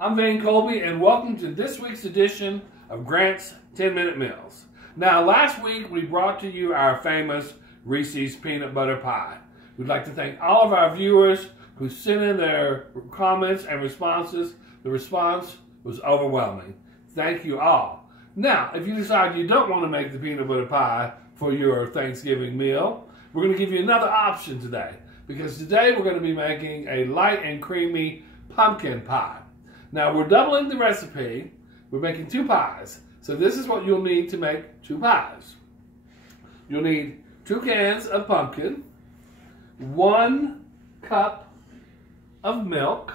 I'm Vane Colby, and welcome to this week's edition of Grant's 10-Minute Meals. Now, last week we brought to you our famous Reese's Peanut Butter Pie. We'd like to thank all of our viewers who sent in their comments and responses. The response was overwhelming. Thank you all. Now, if you decide you don't want to make the peanut butter pie for your Thanksgiving meal, we're going to give you another option today, because today we're going to be making a light and creamy pumpkin pie. Now, we're doubling the recipe. We're making two pies. So this is what you'll need to make two pies. You'll need 2 cans of pumpkin, 1 cup of milk,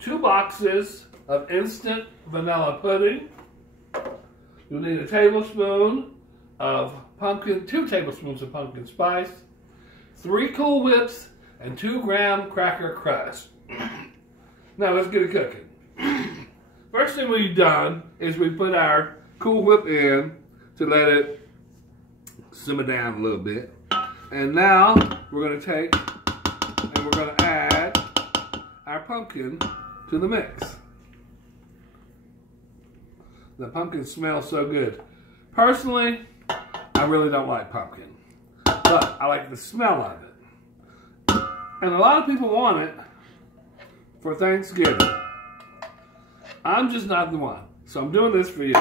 2 boxes of instant vanilla pudding. You'll need 2 tablespoons of pumpkin spice, 3 Cool Whips, and 2 graham cracker crust. Now let's get it cooking. First thing we've done is we put our Cool Whip in to let it simmer down a little bit. And now we're going to take and we're going to add our pumpkin to the mix. The pumpkin smells so good. Personally, I really don't like pumpkin, but I like the smell of it. And a lot of people want it for Thanksgiving. I'm just not the one, so I'm doing this for you.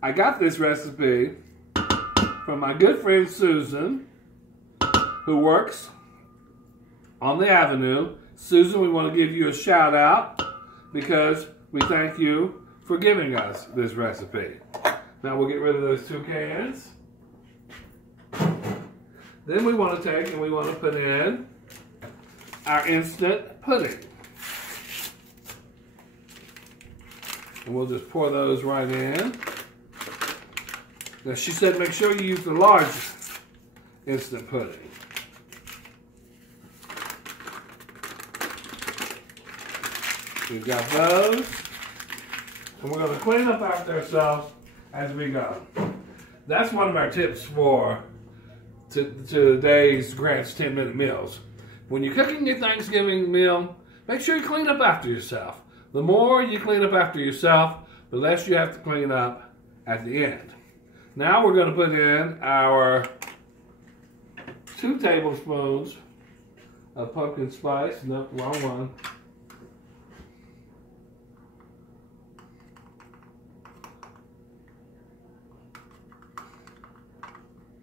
I got this recipe from my good friend Susan, who works on the Avenue. Susan, we want to give you a shout out because we thank you for giving us this recipe. Now we'll get rid of those 2 cans. Then we want to take and we want to put in our instant pudding. And we'll just pour those right in. Now she said make sure you use the large instant pudding. We've got those. And we're going to clean up after ourselves as we go. That's one of our tips for today's Grant's 10-Minute Meals. When you're cooking your Thanksgiving meal, make sure you clean up after yourself. The more you clean up after yourself, the less you have to clean up at the end. Now we're going to put in our 2 tablespoons of pumpkin spice. Nope, wrong one.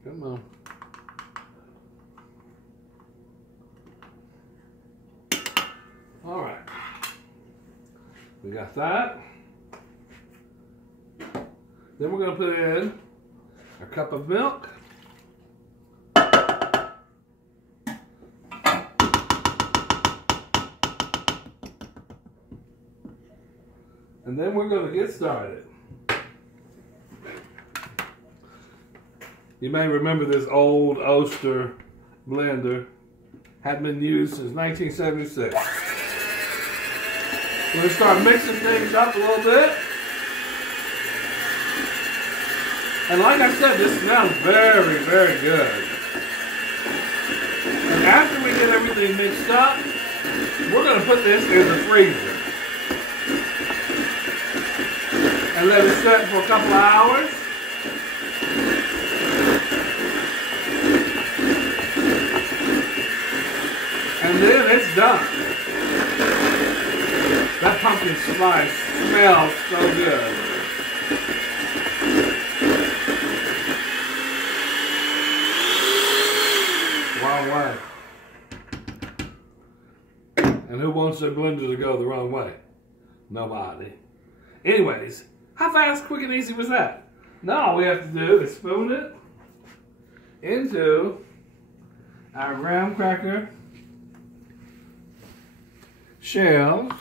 Come on. All right. We got that. Then we're going to put in a cup of milk. And then we're going to get started. You may remember this old Oster blender. Hadn't been used since 1976. We're going to start mixing things up a little bit. And like I said, this smells very, very good. And after we get everything mixed up, we're going to put this in the freezer. And let it set for a couple of hours. And then it's done. That pumpkin spice smells so good. Wrong way. And who wants their blender to go the wrong way? Nobody. Anyways, how fast, quick, and easy was that? Now all we have to do is spoon it into our graham cracker shells.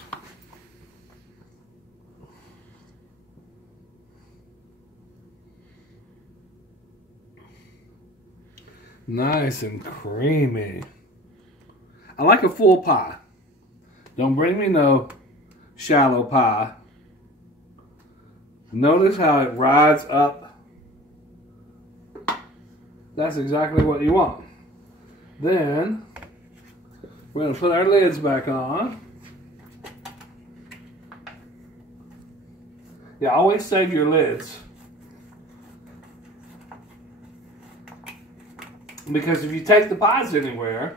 Nice and creamy. I like a full pie. Don't bring me no shallow pie. Notice how it rides up. That's exactly what you want. Then we're going to put our lids back on. You always save your lids. Because if you take the pies anywhere,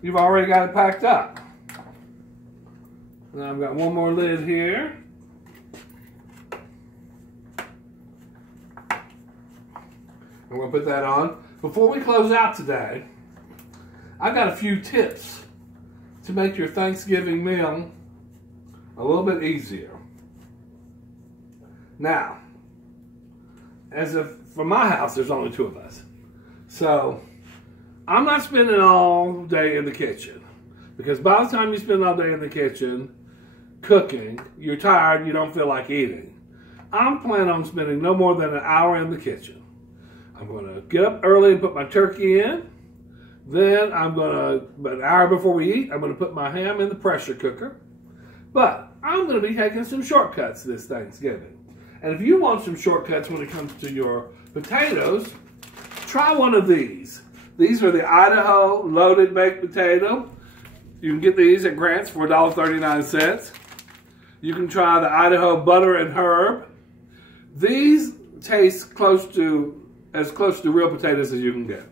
you've already got it packed up. Now I've got one more lid here. I'm going to put that on. Before we close out today, I've got a few tips to make your Thanksgiving meal a little bit easier. Now, for my house, there's only 2 of us. So, I'm not spending all day in the kitchen. Because by the time you spend all day in the kitchen cooking, you're tired and you don't feel like eating. I'm planning on spending no more than an hour in the kitchen. I'm going to get up early and put my turkey in. Then I'm going to, about an hour before we eat, I'm going to put my ham in the pressure cooker. But I'm going to be taking some shortcuts this Thanksgiving. And if you want some shortcuts when it comes to your potatoes, try one of these. These are the Idaho loaded baked potato. You can get these at Grant's for $1.39. You can try the Idaho butter and herb. These taste as close to real potatoes as you can get.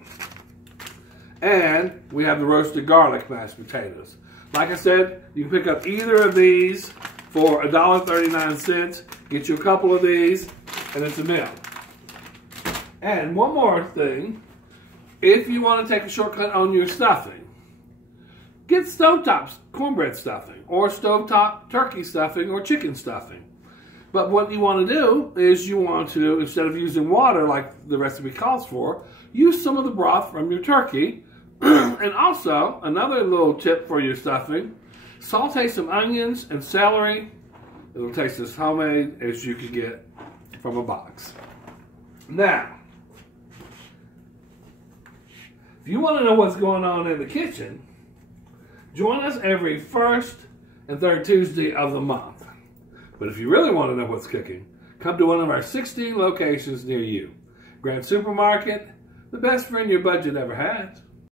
And we have the roasted garlic mashed potatoes. Like I said, you can pick up either of these for $1.39. Get you a couple of these, and it's a meal. And one more thing, if you want to take a shortcut on your stuffing, get stovetop cornbread stuffing, or stovetop turkey stuffing, or chicken stuffing. But what you want to do is you want to, instead of using water like the recipe calls for, use some of the broth from your turkey. And also, another little tip for your stuffing, saute some onions and celery. It'll taste as homemade as you can get from a box. Now, if you want to know what's going on in the kitchen, join us every first and third Tuesday of the month. But if you really want to know what's cooking, come to one of our 16 locations near you. Grant Supermarket, the best friend your budget ever had.